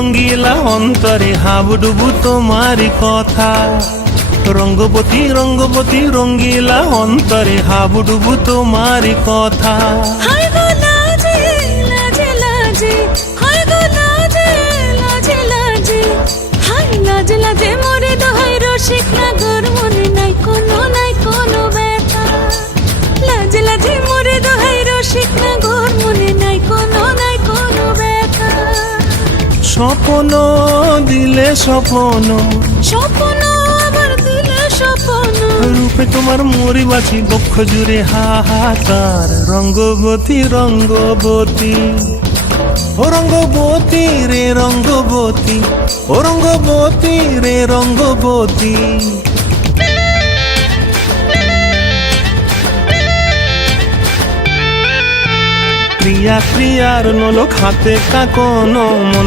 রঙ্গিলা অন্তরে হাবুডুবু তোমারই কথা। রঙ্গবতী রঙ্গবতী রঙ্গিলা অন্তরে হাবুডুবু তোমারই কথা। হায় গো লাজে লাজে লাজে, হায় গো লাজে লাজে লাজে, হায় লাজে লাজে মোরে দোহাই রসিক নাগর মনে নাই কোনো ব্যথা। লাজে লাজে মোরে দোহাই রসিক নাগর মনে নাই কোনো ব্যথা। স্বপ্ন দিলে স্বপ্ন, স্বপ্ন আবার দিলে স্বপ্ন, রূপে তোমার মরি বাছি বক্ষ জুড়ে হাহাকার। রঙ্গবতী রঙ্গবতী ও রঙ্গবতী রে রঙ্গবতী, ও রঙ্গবতী রে রঙ্গবতী। প্রিয়া প্রিয়ার নলক হাতে কাকনো মন